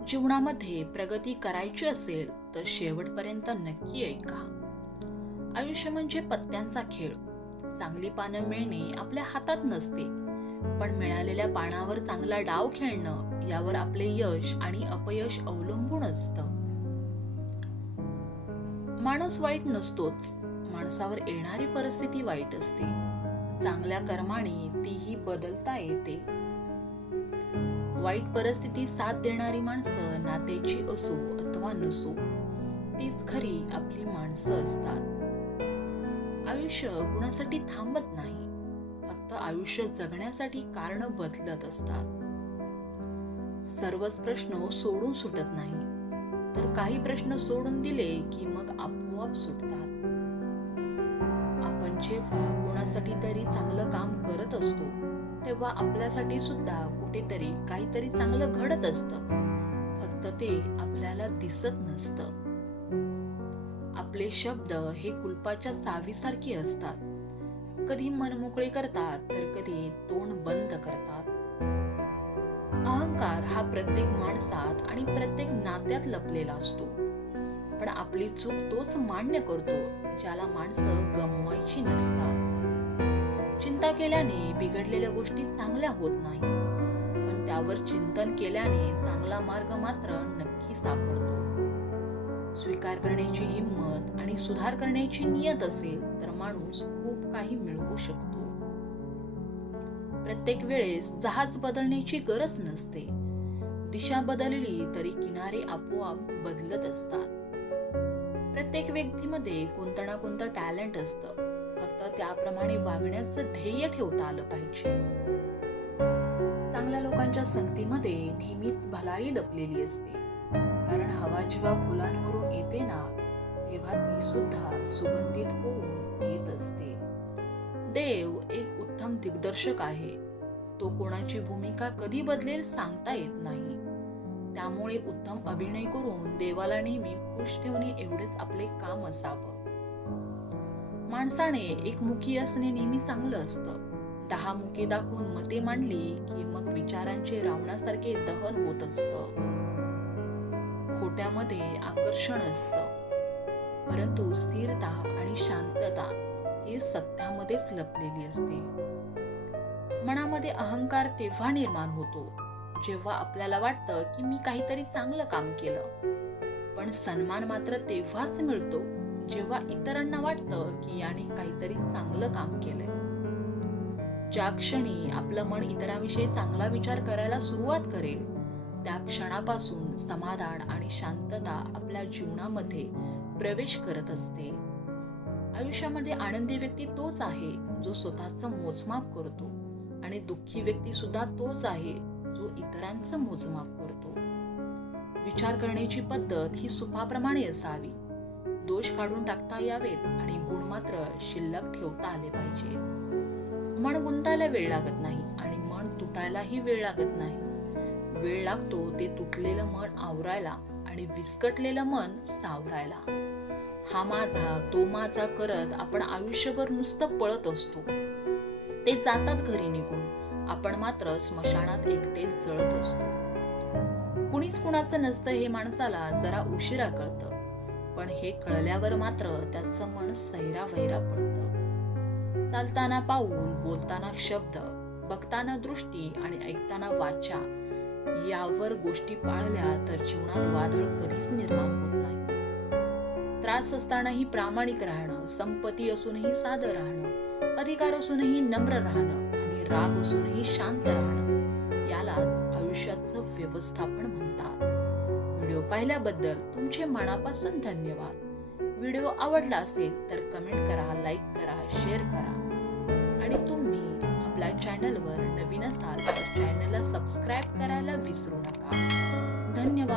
जीवनामध्ये प्रगती करायची असेल तर शेवटपर्यंत नक्की ऐका. आयुष्य म्हणजे पत्त्यांचा खेळ. चांगली पानं मिळणे आपल्या हातात नसते, पण मिळालेल्या पानावर चांगला डाव खेळणं यावर आपले यश आणि अपयश अवलंबून असतं. माणूस वाईट नसतोच, माणसावर येणारी परिस्थिती वाईट असते. चांगल्या कर्माने तीही बदलता येते. वाईट परिस्थिती साथ देणारी माणसं नात्याची असो अथवा नसो, तीच खरी आपली माणसं असतात. आयुष्य कुणासाठी थांबत नाही, फक्त आयुष्य जगण्यासाठी कारण बदलत असतात. सर्वच प्रश्न सोडून सुटत नाही, तर काही प्रश्न सोडून दिले की मग आपोआप सुटतात. आपण जेव्हा कोणासाठी तरी चांगलं काम करत असतो, तेव्हा आपल्यासाठी सुद्धा कुठेतरी काहीतरी चांगलं घडत असतं, फक्त ते आपल्याला दिसत नसतं. आपले शब्द हे कुलपाच्या चावीसारखे असतात. कधी मन मोकळे करतात तर कधी तोंड बंद करतात. अहंकार हा प्रत्येक माणसात आणि प्रत्येक नात्यात लपलेला असतो, पण आपली चूक तोच मान्य करतो ज्याला माणसं गमवायची नसतात. चिंता केल्याने बिघडलेल्या गोष्टी चांगल्या होत नाही, पण त्यावर चिंतन केल्याने चांगला मार्ग मात्र नक्की सापडतो. स्वीकार करण्याची हिंमत आणि सुधार करण्याची नियत असेल तर माणूस खूप काही मिळवू शकतो. प्रत्येक वेळेस जहाज बदलण्याची गरज नसते. दिशा बदलली तरी किनारे आपोआप बदलत असतात. प्रत्येक व्यक्तीमध्ये कोणतं ना कोणतं टॅलेंट असतं, फक्त त्याप्रमाणे वागण्याचं ध्येय ठेवता आलं पाहिजे. चांगल्या लोकांच्या संगतीमध्ये नेहमीच भलाई लपलेली असते, कारण हवा जेव्हा फुलांवरून येते ना, तेव्हा ती सुद्धा सुगंधित होऊन येत असते. देव एक उत्तम दिग्दर्शक आहे. तो कोणाची भूमिका कधी बदलेल सांगता येत नाही. त्यामुळे उत्तम अभिनय करून देवाला नेहमी खुश ठेवणे एवढेच आपले काम असावं. माणसाने एकमुखी असणे नेहमी चांगलं असतं. 10 मुखे दाखवून मते मांडली की मग विचारांचे रावणासारखे दहन होत असतं. खोट्यामध्ये आकर्षण असतं, परंतु स्थिरता आणि शांतता ही सत्यामध्येच लपलेली असते. मनामध्ये अहंकार तेव्हा निर्माण होतो जेव्हा आपल्याला वाटतं की मी काहीतरी चांगलं काम केलं, पण सन्मान मात्र तेव्हाच मिळतो जेव्हा इतरांना वाटतं की याने काहीतरी चांगलं काम केलंय. ज्या क्षणी आपलं मन इतरांविषयी चांगला विचार करायला सुरुवात करेल, त्या क्षणापासून समाधान आणि शांतता आपल्या जीवनामध्ये प्रवेश करत असते. आयुष्यामध्ये आनंदी व्यक्ती तोच आहे जो स्वतःचं मोजमाप करतो, आणि दुःखी व्यक्ती सुद्धा तोच आहे जो इतरांचं मोजमाप करतो. विचार करण्याची पद्धत ही सुपाप्रमाणे असावी. दोष काढून टाकता यावेत आणि गुण मात्र शिल्लक ठेवता आले पाहिजेत. मन गुंतायला वेळ लागत नाही आणि मन तुटायलाही वेळ लागत नाही. वेळ लागतो ते तुटलेलं मन आवरायला आणि विस्कटलेलं मन सावरायला. हा माझा तो माझा करत आपण आयुष्यभर नुसतं पळत असतो. ते जातात घरी निघून, आपण मात्र स्मशानात एकटेच जळत असतो. कुणीच कुणाचं नसतं हे माणसाला जरा उशिरा कळतं, पण हे कळल्यावर मात्र त्याचं मन सैरावैरा पडतं. चालताना पाऊल, बोलताना शब्द, बघताना दृष्टी आणि ऐकताना वाचा यावर गोष्टी पाळल्या तर जीवनात वादळ कधीच निर्माण होत नाही. त्रास असतानाही प्रामाणिक राहणं, संपत्ती असूनही साधं राहणं, अधिकार असूनही नम्र राहणं आणि राग असूनही शांत राहणं यालाच आयुष्याचं व्यवस्थापन म्हणतात. व्हिडिओ पाहिल्याबद्दल तुमचे मनापासून धन्यवाद. व्हिडिओ आवडला असेल तर कमेंट करा, लाईक करा, शेअर करा, आणि तुम्ही आपल्या चॅनलवर नवीन असाल तर चॅनलला सबस्क्राईब करायला विसरू नका. धन्यवाद.